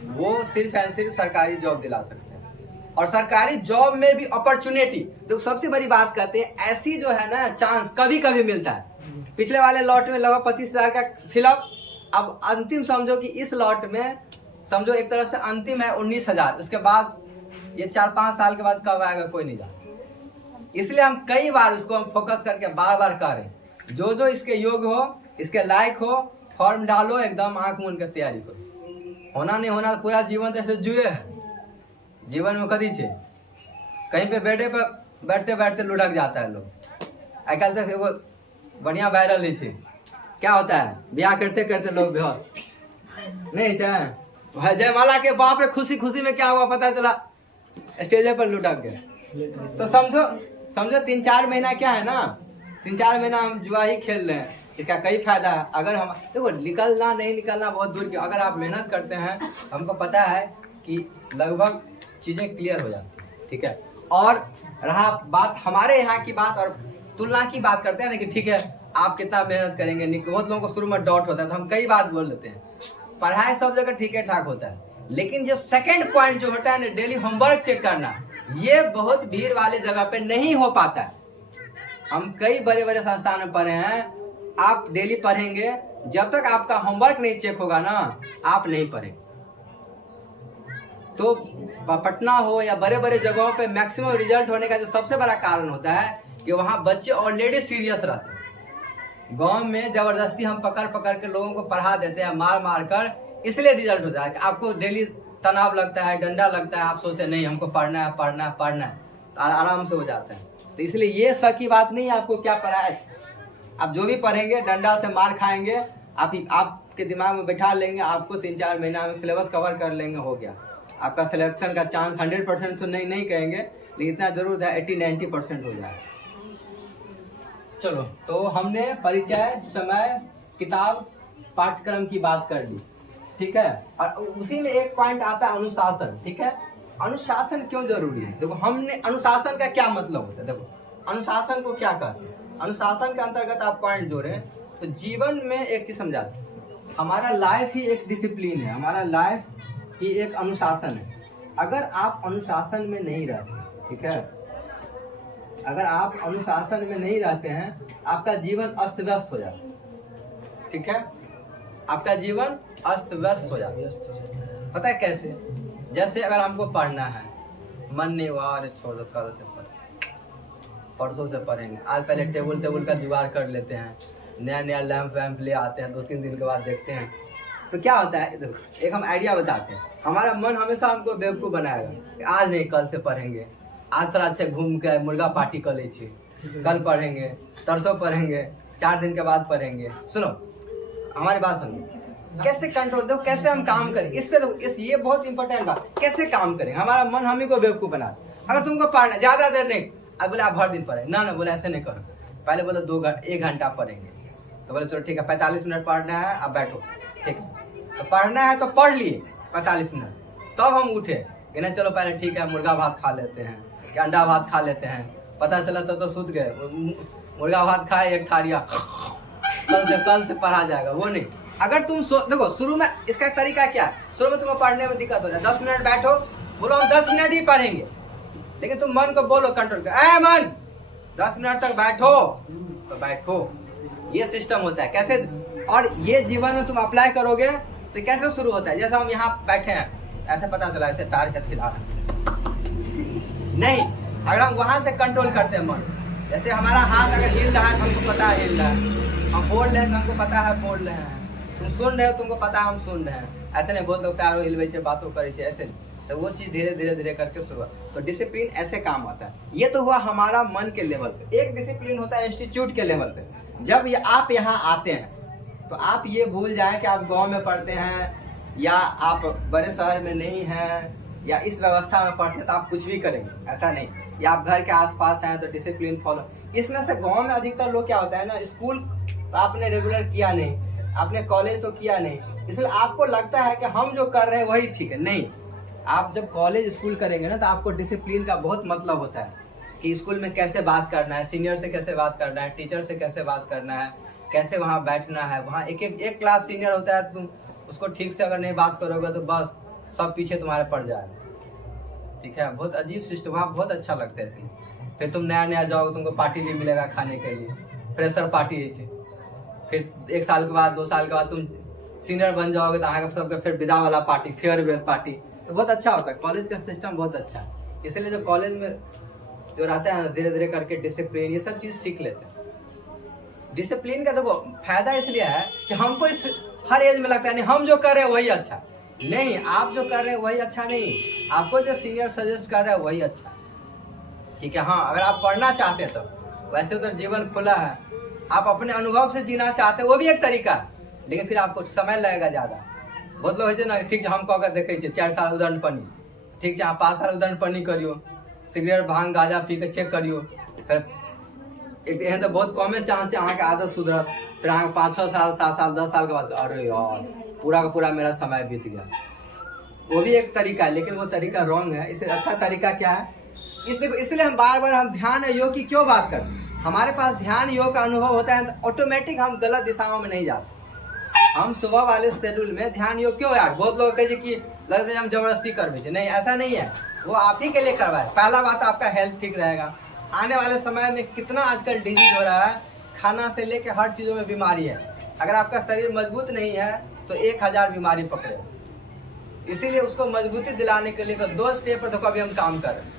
वो सिर्फ एंड सिर्फ सरकारी जॉब दिला सकते हैं। और सरकारी जॉब में भी अपॉर्चुनिटी, तो सबसे बड़ी बात कहते हैं, ऐसी जो है ना चांस कभी कभी मिलता है। पिछले वाले लॉट में लगभग 25,000 का फिलअप, अब अंतिम समझो कि इस लॉट में समझो एक तरह से अंतिम है 19,000। उसके बाद ये 4-5 साल के बाद कब आएगा कोई नहीं जानता। इसलिए हम कई बार उसको हम फोकस करके बार बार कर रहे हैं, जो इसके योग्य हो, इसके लायक हो, फॉर्म डालो, एकदम आंख मूंद कर तैयारी करो। होना नहीं होना पूरा जीवन तो ऐसे जुए है, जीवन में कदी छे कहीं पे बेडे पर बैठते बैठते लुढ़क जाता है लोग। आजकल तक वो बढ़िया वायरल नहीं छे, क्या होता है ब्याह करते करते लोग बेहोश नहीं चाहे जयमाला के बाप रे खुशी खुशी में क्या हुआ पता चला स्टेज पर लुढ़क गए। तो समझो 3-4 महीना क्या है ना, 3-4 महीना हम जुआ ही खेल रहे हैं, इसका कई फायदा है। अगर हम देखो निकलना नहीं निकलना बहुत दूर की, अगर आप मेहनत करते हैं हमको पता है कि लगभग चीजें क्लियर हो जाती है, ठीक है। और रहा बात हमारे यहाँ की बात और तुलना की बात करते हैं ना कि ठीक है आप कितना मेहनत करेंगे, बहुत लोगों को शुरू में डाउट होता है तो हम कई बार बोल लेते हैं पढ़ाई सब जगह ठीक है ठाक होता है, लेकिन जो सेकंड पॉइंट जो होता है ना डेली होमवर्क चेक करना, ये बहुत भीड़ वाले जगह पे नहीं हो पाता है। हम कई बड़े बड़े संस्थान में पढ़े हैं, आप डेली पढ़ेंगे, जब तक आपका होमवर्क नहीं चेक होगा ना आप नहीं पढ़ेंगे। तो पटना हो या बड़े बड़े जगहों पे मैक्सिमम रिजल्ट होने का जो सबसे बड़ा कारण होता है कि वहाँ बच्चे ऑलरेडी सीरियस रहते हैं। गांव में जबरदस्ती हम पकड़ पकड़ के लोगों को पढ़ा देते हैं मार मार कर, इसलिए रिजल्ट होता है। आपको डेली तनाव लगता है, डंडा लगता है, आप सोचते हैं नहीं हमको पढ़ना है पढ़ना है पढ़ना है, आराम से हो जाता है। तो इसलिए ये शक की बात नहीं है आपको क्या पढ़ा है, आप जो भी पढ़ेंगे डंडा से मार खाएंगे, आपके दिमाग में बैठा लेंगे, आपको 3-4 महीना में सिलेबस कवर कर लेंगे, हो गया आपका सिलेक्शन का चांस 100% तो नहीं कहेंगे, लेकिन इतना जरूर है 80-90% हो जाए। चलो तो हमने परिचय, समय, किताब, पाठ्यक्रम की बात कर ली, ठीक है। और उसी में एक पॉइंट आता है अनुशासन, ठीक है। अनुशासन क्यों जरूरी है? देखो हमने अनुशासन का क्या मतलब होता है, देखो अनुशासन को क्या कहते हैं। अनुशासन के अंतर्गत आप पॉइंट जोड़े तो जीवन में एक चीज समझाते हैं, हमारा लाइफ ही एक डिसिप्लिन है, हमारा लाइफ ही एक अनुशासन है। अगर आप अनुशासन में नहीं रहते, ठीक है, अगर आप अनुशासन में नहीं रहते हैं आपका जीवन अस्त व्यस्त हो जाता है, ठीक है, आपका जीवन अस्त व्यस्त हो जाता है। पता है कैसे? जैसे अगर हमको पढ़ना है, मन नहीं हुआ अरे छोड़ दो कल से परसों से पढ़ेंगे, आज पहले टेबल का जुगाड़ कर लेते हैं, नया लैंप ले आते हैं, 2-3 दिन के बाद देखते हैं तो क्या होता है। एक हम आइडिया बताते हैं, हमारा मन हमेशा हमको बेवकूफ़ बनाएगा कि आज नहीं कल से पढ़ेंगे, आज थोड़ा अच्छे घूम के मुर्गा पार्टी कर लीजिए, कल पढ़ेंगे, तरसों पढ़ेंगे, 4 दिन के बाद पढ़ेंगे। सुनो हमारी बात सुनिए, कैसे कंट्रोल दो, कैसे हम काम करें इस पे, इस ये बहुत इंपॉर्टेंट बात, कैसे काम करें। हमारा मन हम ही को बेवकूफ़ बना, अगर तुमको पढ़ना ज़्यादा देर नहीं, अब बोले आप भर दिन पढ़े ना बोले ऐसे नहीं करो, पहले बोले 1 घंटा पढ़ेंगे, तो बोले चलो ठीक है 45 मिनट पढ़ना है, अब बैठो, ठीक है, तो पढ़ना है तो पढ़ लिए 45 मिनट, तब हम उठे कि नहीं चलो पहले ठीक है मुर्गा भात खा लेते हैं कि अंडा भात खा लेते हैं, पता चला तो सूत गए, मुर्गा भात खाए 1 थारिया, कल से पढ़ा जाएगा, वो नहीं। अगर तुम देखो शुरू में इसका तरीका क्या है, शुरू में तुम्हें पढ़ने में दिक्कत हो जाए, 10 मिनट बैठो, बोलो हम 10 मिनट ही पढ़ेंगे, लेकिन तुम मन को बोलो कंट्रोल कर, ए मन 10 मिनट तक बैठो तो बैठो, ये सिस्टम होता है। कैसे? और ये जीवन में तुम अप्लाई करोगे तो कैसे शुरू होता है, जैसे हम यहाँ बैठे हैं ऐसे पता चला ऐसे तार के खिला नहीं, अगर हम वहां से कंट्रोल करते हैं मन, जैसे हमारा हाथ अगर हिल रहा है तो हमको पता है हिल रहा है, हम बोल रहे हैं तो हमको पता है बोल रहे हैं, तुम सुन रहे हो तुमको पता है हम सुन रहे हैं, ऐसे नहीं बहुत लोग प्यारो हिलवे छे बातों करे छे, ऐसे नहीं। तो वो चीज़ धीरे धीरे करके शुरुआत, तो डिसिप्लिन ऐसे काम आता है। ये तो हुआ हमारा मन के लेवल पे। एक डिसिप्लिन होता है इंस्टीट्यूट के लेवल पे। जब आप यहाँ आते हैं तो आप ये भूल जाएं कि आप गांव में पढ़ते हैं या आप बड़े शहर में नहीं हैं या इस व्यवस्था में पढ़ते हैं तो आप कुछ भी करेंगे, ऐसा नहीं। या आप घर के आसपास हैं तो डिसिप्लिन फॉलो। इसमें से गाँव में अधिकतर लोग क्या होता है ना, स्कूल तो आपने रेगुलर किया नहीं, आपने कॉलेज तो किया नहीं, इसलिए आपको लगता है कि हम जो कर रहे हैं वही ठीक है। नहीं, आप जब कॉलेज स्कूल करेंगे ना तो आपको डिसिप्लिन का बहुत मतलब होता है कि स्कूल में कैसे बात करना है, सीनियर से कैसे बात करना है, टीचर से कैसे बात करना है, कैसे वहाँ बैठना है। वहाँ एक क्लास सीनियर होता है, तुम उसको ठीक से अगर नहीं बात करोगे तो बस सब पीछे तुम्हारे पड़ जाएगा, ठीक है। बहुत अजीब सिस्टम, वहाँ बहुत अच्छा लगता है इसलिए। फिर तुम नया जाओगे, तुमको पार्टी भी मिलेगा खाने के लिए, फ्रेशर पार्टी ऐसे। फिर 1 साल के बाद 2 साल के बाद तुम सीनियर बन जाओगे तो आगे सबके फिर विदा वाला पार्टी, फेयरवेल पार्टी, तो बहुत अच्छा होता है। कॉलेज का सिस्टम बहुत अच्छा है, इसलिए जो कॉलेज में जो रहता है धीरे धीरे करके डिसिप्लिन ये सब चीज़ सीख लेते हैं। डिसिप्लिन का देखो फायदा इसलिए है कि हमको इस हर एज में लगता है नहीं हम जो कर रहे हैं वही अच्छा नहीं, आप जो कर रहे हैं वही अच्छा नहीं, आपको जो सीनियर सजेस्ट कर रहा है वही अच्छा। ठीक है। हाँ, अगर आप पढ़ना चाहते हैं तो वैसे तो जीवन खुला है, आप अपने अनुभव से जीना चाहते हैं वो भी एक तरीका है, लेकिन फिर आपको समय लगेगा ज़्यादा। बहुत लोग है ना, ठीक है हम कह के देखे 4 साल उदंड पनी, ठीक है आप 5 साल उदंड पनी करियो, सिगरेट भांग गाजा पी के चेक करियो, फिर एक एहन तो बहुत कमे चांस है अहाँ के आदत सुधरत, फिर अहाँ 5-6 साल 7 साल 10 साल के बाद अरे यार पूरा का पूरा मेरा समय बीत गया। वो भी एक तरीका है, लेकिन वो तरीका रॉन्ग है। इससे अच्छा तरीका क्या है, इसलिए हम बार बार हम ध्यान योग की क्यों बात करते हैं। हमारे पास ध्यान योग का अनुभव होता है तो ऑटोमेटिक हम गलत दिशाओं में नहीं जाते। हम सुबह वाले शेड्यूल में ध्यान योग क्यों यार, बहुत लोग कहे कि लगता है हम जबरदस्ती करवे, नहीं ऐसा नहीं है, वो आप ही के लिए करवाए। पहला बात आपका हेल्थ ठीक रहेगा। आने वाले समय में कितना आजकल डिजीज हो रहा है, खाना से लेके हर चीज़ों में बीमारी है। अगर आपका शरीर मजबूत नहीं है तो 1000 बीमारी पकड़े। इसीलिए उसको मजबूती दिलाने के लिए 2 स्टेप पर तो कभी हम काम कर रहे हैं।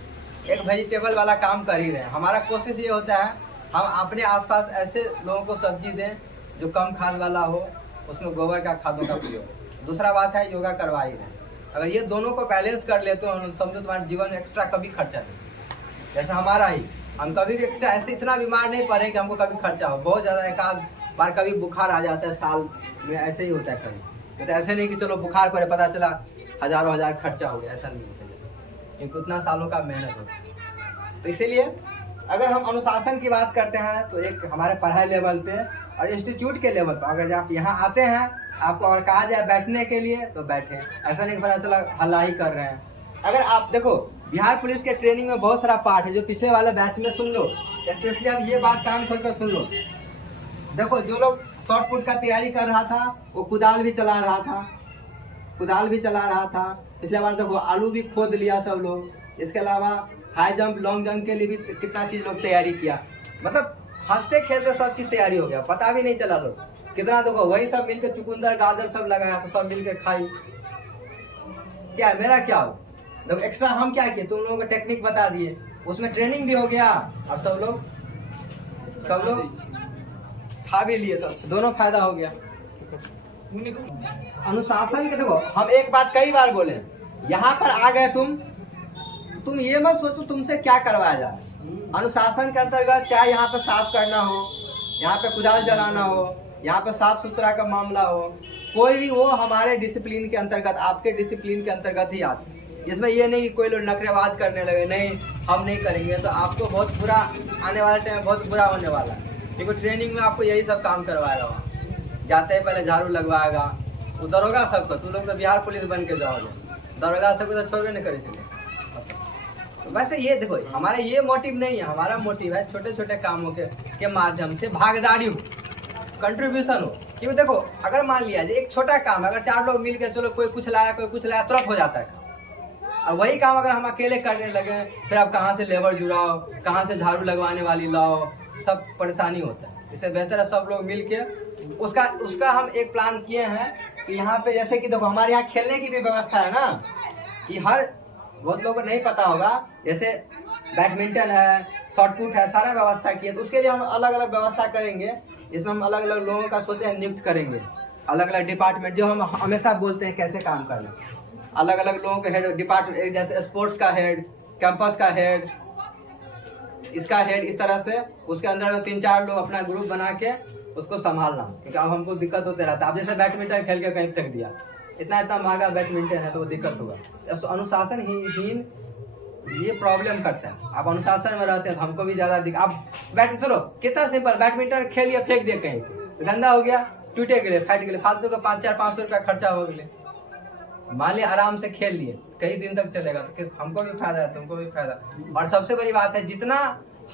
एक वेजिटेबल वाला काम कर ही रहे हैं। हमारा कोशिश ये होता है हम अपने आसपास ऐसे लोगों को सब्जी दें जो कम खाद वाला हो, उसमें गोबर का खादों का प्रयोग। दूसरा बात है योगा करवा ही रहे हैं। अगर ये दोनों को बैलेंस कर लेते हो समझो तुम्हारे जीवन में एक्स्ट्रा कभी खर्चा नहीं। जैसे हमारा ही, हम कभी भी एक्स्ट्रा ऐसे इतना बीमार नहीं पड़े कि हमको कभी खर्चा हो। बहुत ज़्यादा एक आध बार कभी बुखार आ जाता है साल में, ऐसे ही होता है कभी। तो ऐसे नहीं कि चलो बुखार पड़े पता चला हज़ारों हजार खर्चा हो गया, ऐसा नहीं होता क्योंकि उतना सालों का मेहनत होता है। तो इसीलिए अगर हम अनुशासन की बात करते हैं तो एक हमारे पढ़ाई लेवल पे और इंस्टीट्यूट के लेवल पर अगर आप यहाँ आते हैं आपको और कहा जाए बैठने के लिए तो बैठे, ऐसा नहीं पता चला हल्ला ही कर रहे हैं। अगर आप देखो बिहार पुलिस के ट्रेनिंग में बहुत सारा पार्ट है जो पिछले वाले बैच में सुन लो, स्पेशली आप ये बात कान खोल कर सुन लो। देखो जो लोग शॉर्ट पुट का तैयारी कर रहा था वो कुदाल भी चला रहा था, पिछले बार देखो आलू भी खोद लिया सब लोग। इसके अलावा हाई जंप लॉन्ग जंप के लिए भी कितना चीज लोग तैयारी किया, मतलब हंसते खेलते सब चीज तैयारी हो गया, पता भी नहीं चला लोग कितना। देखो वही सब मिलकर चुकंदर गाजर सब लगाया तो सब मिलकर खाई। क्या मेरा क्या हो, देखो एक्स्ट्रा हम क्या किए, तुम लोगों को टेक्निक बता दिए, उसमें ट्रेनिंग भी हो गया और सब लोग खा भी लिए, तो दोनों फायदा हो गया। अनुशासन के देखो हम एक बात कई बार बोले, यहाँ पर आ गए तुम ये मत सोचो तुमसे क्या करवाया जाए। अनुशासन के अंतर्गत चाहे यहाँ पे साफ करना हो, यहाँ पे कुदाल जलाना हो, यहाँ पे साफ सुथरा का मामला हो, कोई भी वो हमारे डिसिप्लिन के अंतर्गत, आपके डिसिप्लिन के अंतर्गत ही आते हैं। इसमें ये नहीं कि कोई लोग नखरेबाज करने लगे, नहीं हम नहीं करेंगे तो आपको बहुत बुरा आने वाले टाइम में बहुत बुरा होने वाला है। क्योंकि ट्रेनिंग में आपको यही सब काम करवाएगा, वहाँ जाते ही पहले झाड़ू लगवाएगा, वो दरोगा सबको, तुम लोग तो बिहार पुलिस बन के जाओगे, दरोगा सबको तो छोड़वे नहीं करे चले। तो वैसे ये देखो हमारा ये मोटिव नहीं है, हमारा मोटिव है छोटे छोटे कामों के माध्यम से भागीदारी हो, कंट्रीब्यूशन हो। क्योंकि देखो अगर मान लिया जाए एक छोटा काम अगर 4 लोग मिल के चलो कोई कुछ लाया तुरंत हो जाता है। और वही काम अगर हम अकेले करने लगे फिर आप कहाँ से लेबर जुड़ाओ, कहाँ से झाड़ू लगवाने वाली लाओ, सब परेशानी होता है। इससे बेहतर है सब लोग मिल के उसका हम एक प्लान किए हैं कि यहाँ पे जैसे कि देखो हमारे यहाँ खेलने की भी व्यवस्था है ना, कि हर बहुत लोगों को नहीं पता होगा, जैसे बैडमिंटन है, शॉर्ट पुट है, सारा व्यवस्था किए। तो उसके लिए हम अलग अलग व्यवस्था करेंगे, इसमें हम अलग अलग लोगों का सोचे नियुक्त करेंगे, अलग अलग डिपार्टमेंट जो हम हमेशा बोलते हैं कैसे काम करना, अलग अलग लोगों के हेड डिपार्टमेंट, जैसे स्पोर्ट्स का हेड, कैंपस का हेड, इसका हेड, इस तरह से उसके अंदर में 3-4 लोग अपना ग्रुप बना के उसको संभालना। क्योंकि अब हमको दिक्कत होते रहता है, अब जैसे बैडमिंटन खेल के कहीं फेंक दिया, इतना महंगा बैडमिंटन है तो वो दिक्कत होगा। तो अनुशासन हीन ये प्रॉब्लम करता है। आप अनुशासन में रहते हैं तो हमको भी ज़्यादा आप चलो कितना सिंपल, बैडमिंटन खेलिए फेंक दिए कहीं, गंदा हो गया, टूटे गए, फट गए, फालतू का 400-500 रुपया खर्चा हो गए। मान लिया आराम से खेल लिए, कई दिन तक चलेगा तो हमको भी फायदा है, तुमको भी फायदा। और सबसे बड़ी बात है जितना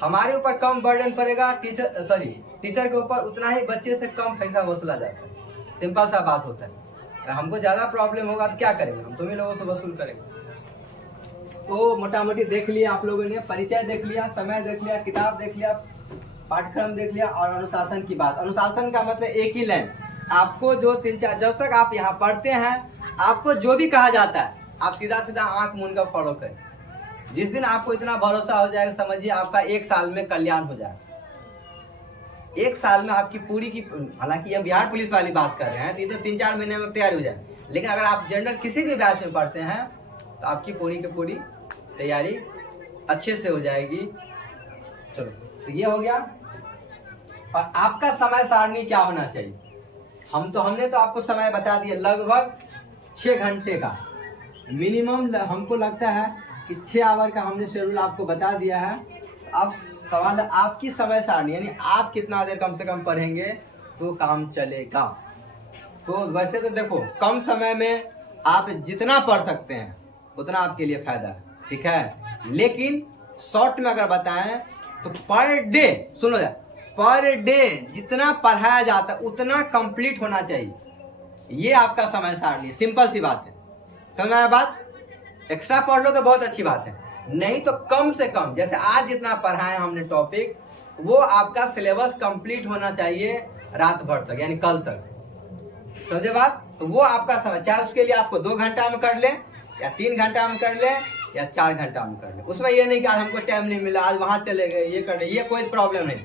हमारे ऊपर कम बर्डन पड़ेगा टीचर के ऊपर, उतना ही बच्चे से कम पैसा वसूला जाता है। सिंपल सा बात होता है। अगर हमको ज्यादा प्रॉब्लम होगा तो क्या करेंगे, हम तुम्ही लोगों से वसूल करेंगे। तो मोटा मोटी देख लिया आप लोगों ने, परिचय देख लिया, समय देख लिया, किताब देख लिया, पाठ्यक्रम देख लिया और अनुशासन की बात। अनुशासन का मतलब एक ही लाइन, आपको जो 3-4 जब तक आप यहाँ पढ़ते हैं आपको जो भी कहा जाता है आप सीधा सीधा आंख मूंद कर फॉलो करें। जिस दिन आपको इतना भरोसा हो जाएगा समझिए आपका 1 साल में कल्याण हो जाएगा। 1 साल में आपकी पूरी की, हालांकि हम बिहार पुलिस वाली बात कर रहे हैं तो ये तो 3-4 महीने में तैयारी हो जाए, लेकिन अगर आप जनरल किसी भी बैच में पढ़ते हैं तो आपकी पूरी की पूरी तैयारी अच्छे से हो जाएगी। चलो, तो ये हो गया। और आपका समय सारणी क्या होना चाहिए? हमने तो आपको समय बता दिया, लगभग 6 घंटे का मिनिमम। हमको लगता है कि 6 आवर का हमने शेड्यूल आपको बता दिया है। अब सवाल है आपकी समय सारणी, यानी आप कितना देर कम से कम पढ़ेंगे तो काम चलेगा। तो वैसे तो देखो, कम समय में आप जितना पढ़ सकते हैं उतना आपके लिए फायदा है, ठीक है। लेकिन शॉर्ट में अगर बताएं तो पर डे, सुनो जाए, पर डे जितना पढ़ाया जाता है उतना कंप्लीट होना चाहिए। ये आपका समय सारणी, सिंपल सी बात है। समझ में आया बात? एक्स्ट्रा पढ़ लो तो बहुत अच्छी बात है, नहीं तो कम से कम जैसे आज जितना पढ़ाए हमने टॉपिक, वो आपका सिलेबस कंप्लीट होना चाहिए रात भर तक, यानी कल तक। समझे बात? तो वो आपका समय, चाहे उसके लिए आपको 2 घंटा में कर ले या 3 घंटा में कर ले या 4 घंटा में कर ले। उसमें ये नहीं कि आज हमको टाइम नहीं मिला, आज वहां चले गए, ये कर ले, ये कोई प्रॉब्लम नहीं।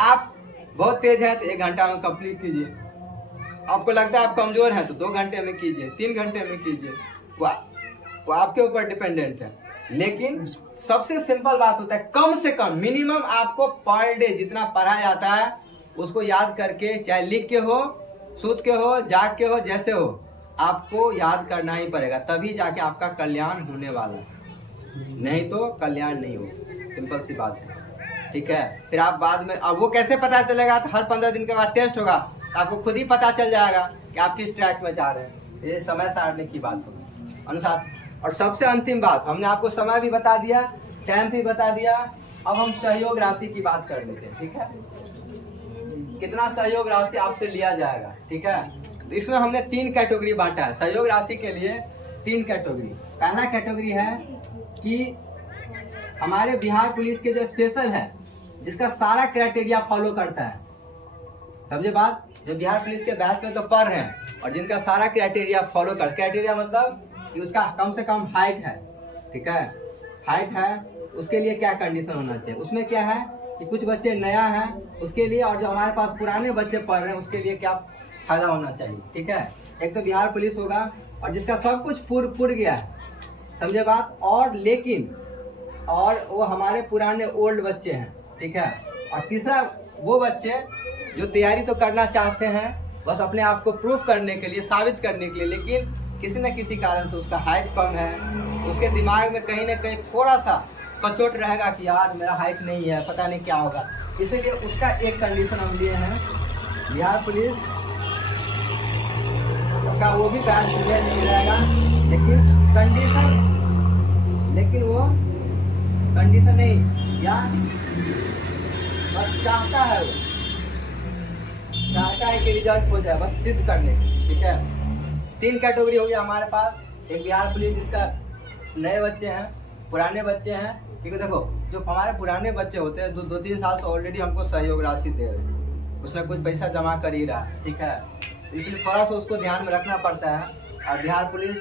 आप बहुत तेज है तो 1 घंटा में कंप्लीट कीजिए। आपको लगता है आप कमजोर हैं तो 2 घंटे में कीजिए, 3 घंटे में कीजिए, वो आपके ऊपर डिपेंडेंट है। लेकिन सबसे सिंपल बात होता है, कम से कम मिनिमम आपको पर डे जितना पढ़ा जाता है उसको याद करके, चाहे लिख के हो, सूत के हो, जाग के हो, जैसे हो, आपको याद करना ही पड़ेगा, तभी जाके आपका कल्याण होने वाला है। नहीं तो कल्याण नहीं हो, सिंपल सी बात है, ठीक है। फिर आप बाद में, अब वो कैसे पता चलेगा? तो हर 15 दिन के बाद टेस्ट होगा, आपको खुद ही पता चल जाएगा कि आप किस ट्रैक में जा रहे हैं। ये समय सारणी की बात होगी, अनुशासन। और सबसे अंतिम बात, हमने आपको समय भी बता दिया, टाइम भी बता दिया। अब हम सहयोग राशि की बात कर लेते हैं, ठीक है। कितना सहयोग राशि आपसे लिया जाएगा, ठीक है। तो इसमें हमने 3 कैटेगरी बांटा है सहयोग राशि के लिए। 3 कैटेगरी। पहला कैटेगरी है कि हमारे बिहार पुलिस के जो स्पेशल है, जिसका सारा क्राइटेरिया फॉलो करता है, समझे बात? जो बिहार पुलिस के बैच में तो पढ़ रहे हैं और जिनका सारा क्राइटेरिया फॉलो कर, क्राइटेरिया मतलब कि उसका कम से कम हाइट है, ठीक है। हाइट है, उसके लिए क्या कंडीशन होना चाहिए? उसमें क्या है कि कुछ बच्चे नया हैं उसके लिए, और जो हमारे पास पुराने बच्चे पढ़ रहे हैं उसके लिए क्या फायदा होना चाहिए, ठीक है। एक तो बिहार पुलिस होगा और जिसका सब कुछ पुर गया है, समझे बात? और लेकिन और वो हमारे पुराने ओल्ड बच्चे हैं, ठीक है। और तीसरा वो बच्चे जो तैयारी तो करना चाहते हैं बस अपने आप को प्रूफ करने के लिए, साबित करने के लिए, लेकिन किसी न किसी कारण से उसका हाइट कम है, उसके दिमाग में कहीं ना कहीं थोड़ा सा कचोट रहेगा कि यार मेरा हाइट नहीं है, पता नहीं क्या होगा। इसीलिए उसका एक कंडीशन हम लिए हैं, बिहार पुलिस का वो भी बैच नहीं रहेगा, लेकिन वो कंडीशन नहीं, या बस चाहता है कि रिजल्ट हो जाए, बस सिद्ध करने, ठीक है। 3 कैटेगरी हो गया हमारे पास। एक बिहार पुलिस जिसका नए बच्चे हैं, पुराने बच्चे हैं, क्योंकि देखो जो हमारे पुराने बच्चे होते हैं 2-3 साल से ऑलरेडी हमको सहयोग राशि दे रहे हैं, उसने कुछ पैसा जमा कर ही रहा है, ठीक है। इसलिए थोड़ा सा उसको ध्यान में रखना पड़ता है। और बिहार पुलिस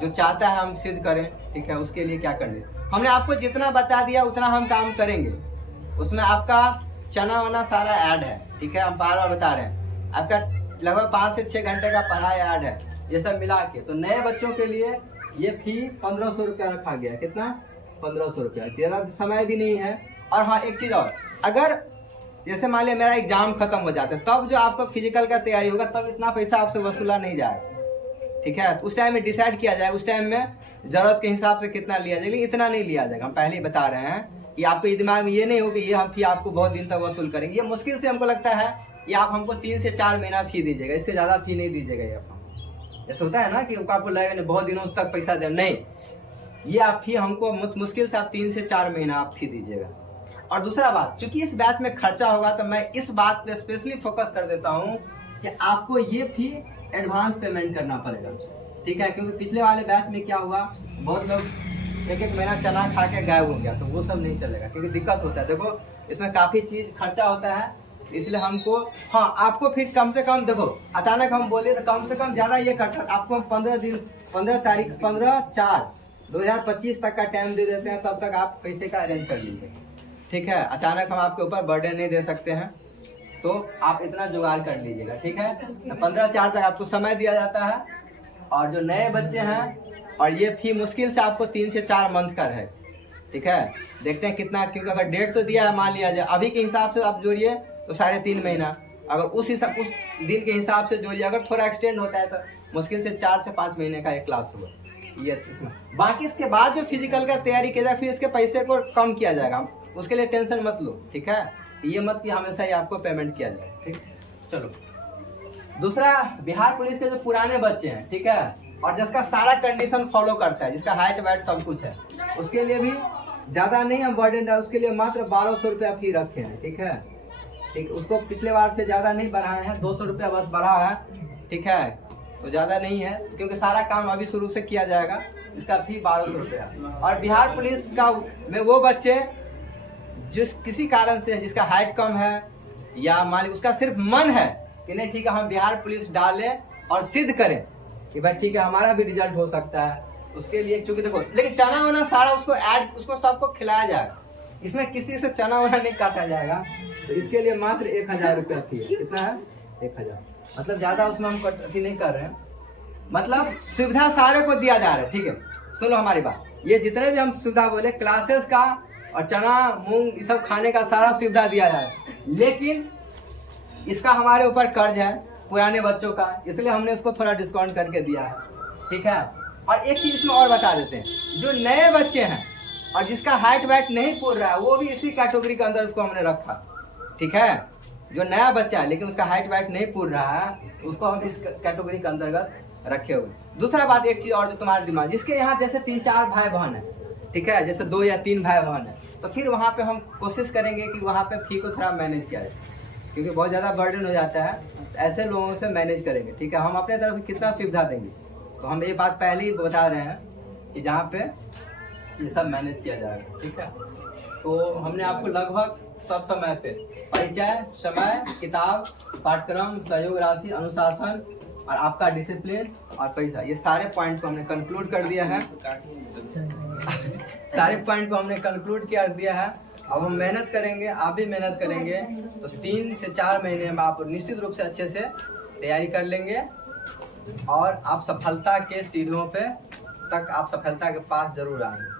जो चाहता है हम सिद्ध करें, ठीक है, उसके लिए क्या करने, हमने आपको जितना बता दिया उतना हम काम करेंगे। उसमें आपका चना वना सारा ऐड है, ठीक है, हम बार बार बता रहे हैं। आपका लगभग 5 से 6 घंटे का पढ़ाई ऐड है, ये सब मिला के। तो नए बच्चों के लिए ये फी 1500 रुपया रखा गया। कितना? 1500 रुपया, ज़्यादा समय भी नहीं है। और हाँ, एक चीज़ और, अगर जैसे मान लिया मेरा एग्जाम खत्म हो जाता है, तब जो आपका फिजिकल का तैयारी होगा तब इतना पैसा आपसे वसूला नहीं जाएगा, ठीक है। तो उस टाइम में डिसाइड किया जाएगा, उस टाइम में जरूरत के हिसाब से कितना लिया जाएगा, इतना नहीं लिया जाएगा। हम पहले ही बता रहे हैं कि आपको दिमाग में ये नहीं हो कि ये हम फी आपको बहुत दिन तक वसूल करेंगे। ये मुश्किल से हमको लगता है ये आप हमको 3 से 4 महीना फी दीजिएगा, इससे ज़्यादा फी नहीं दीजिएगा। ये आप जैसे होता है ना कि आपको लगेगा बहुत दिनों तक पैसा दे, नहीं, ये आप फी हमको मुश्किल से आप 3 से 4 महीना आप फी दीजिएगा। और दूसरा बात, चूंकि इस बैच में खर्चा होगा तो मैं इस बात पे स्पेशली फोकस कर देता हूँ कि आपको ये फी एडवांस पेमेंट करना पड़ेगा, ठीक है। क्योंकि पिछले वाले बैच में क्या हुआ, बहुत लोग एक महीना चना खा के गायब हो गया, तो वो सब नहीं चलेगा, क्योंकि दिक्कत होता है। देखो इसमें काफ़ी चीज़ खर्चा होता है, इसलिए हमको, हाँ, आपको फिर कम से कम, देखो अचानक हम बोले तो कम से कम ज़्यादा ये करता, आपको हम 15/4/2025 तक का टाइम दे देते हैं, तब तक आप पैसे का अरेंज कर लीजिए, ठीक है। अचानक हम आपके ऊपर बर्डन नहीं दे सकते हैं, तो आप इतना जुगाड़ कर लीजिएगा, ठीक है। तो 15/4 तक आपको समय दिया जाता है। और जो नए बच्चे हैं, और ये फी मुश्किल से आपको 3 से 4 मंथ का है, ठीक है। देखते हैं कितना, क्योंकि अगर डेट तो दिया है, मान लिया जाए अभी के हिसाब से आप जोड़िए तो 3.5 महीना, अगर उस दिन के हिसाब से जोड़िए, अगर थोड़ा एक्सटेंड होता है तो मुश्किल से 4 से 5 महीने का एक क्लास होगा ये इसमें। बाकी इसके बाद जो फिजिकल का तैयारी किया जाए, फिर इसके पैसे को कम किया जाएगा, उसके लिए टेंशन मत लो, ठीक है। ये मत कि हमेशा ही आपको पेमेंट किया जाए, ठीक। चलो दूसरा, बिहार पुलिस के जो पुराने बच्चे हैं, ठीक है, और जिसका सारा कंडीशन फॉलो करता है, जिसका हाइट वाइट सब कुछ है, उसके लिए भी ज़्यादा नहीं हम बर्डन है, उसके लिए मात्र 1200 रुपया फी रखे हैं, ठीक है। ठीक, उसको पिछले बार से ज़्यादा नहीं बढ़ाए हैं, 200 रुपया बस बढ़ा है, ठीक है, तो ज़्यादा नहीं है, क्योंकि सारा काम अभी शुरू से किया जाएगा। इसका फी 1200 रुपया। और बिहार पुलिस का में वो बच्चे जिस किसी कारण से, जिसका हाइट कम है, या मान ली उसका सिर्फ मन है कि नहीं ठीक है हम बिहार पुलिस डालें और सिद्ध करें कि भाई ठीक है हमारा भी रिजल्ट हो सकता है, उसके लिए चूंकि देखो, लेकिन चना वना सारा उसको सबको खिलाया जाएगा, इसमें किसी से चना वना नहीं काटा जाएगा। तो इसके लिए मात्र 1000 रुपया फी है। कितना है? 1000। मतलब ज्यादा उसमें हम अथी नहीं कर रहे हैं, मतलब सुविधा सारे को दिया जा रहा है, ठीक है। सुनो हमारी बात, ये जितने भी हम सुविधा बोले, क्लासेस का और चना मूंग ये सब खाने का सारा सुविधा दिया जा रहा है, लेकिन इसका हमारे ऊपर कर्ज है पुराने बच्चों का, इसलिए हमने उसको थोड़ा डिस्काउंट करके दिया है, ठीक है। और एक चीज इसमें और बता देते हैं, जो नए बच्चे हैं और जिसका हाइट वाइट नहीं पूर रहा है, वो भी इसी कैटेगरी के अंदर उसको हमने रखा, ठीक है। जो नया बच्चा है लेकिन उसका हाइट वाइट नहीं पूर रहा है, उसको हम इस कैटेगरी के अंतर्गत रखे हुए। दूसरा बात, एक चीज और जो तुम्हारे दिमाग, जिसके यहाँ जैसे 3-4 भाई बहन है, ठीक है, जैसे 2 या 3 भाई बहन है, तो फिर वहाँ पे हम कोशिश करेंगे कि वहाँ पे फी को थोड़ा मैनेज किया जाए, क्योंकि बहुत ज़्यादा बर्डन हो जाता है, ऐसे लोगों से मैनेज करेंगे, ठीक है। हम अपने तरफ से कितना सुविधा देंगे, तो हम ये बात पहले ही बता रहे हैं कि जहाँ पे ये सब मैनेज किया जाएगा, ठीक है। तो हमने आपको लगभग सब समय पे परिचय, समय, किताब, पाठ्यक्रम, सहयोग राशि, अनुशासन और आपका डिसिप्लिन और पैसा, ये सारे पॉइंट को हमने कंक्लूड कर दिया है। सारे पॉइंट को हमने कंक्लूड कर दिया है। अब हम मेहनत करेंगे, आप भी मेहनत करेंगे, तो 3 से 4 महीने में आप निश्चित रूप से अच्छे से तैयारी कर लेंगे और आप सफलता के सीढ़ियों पे तक, आप सफलता के पास जरूर आएंगे।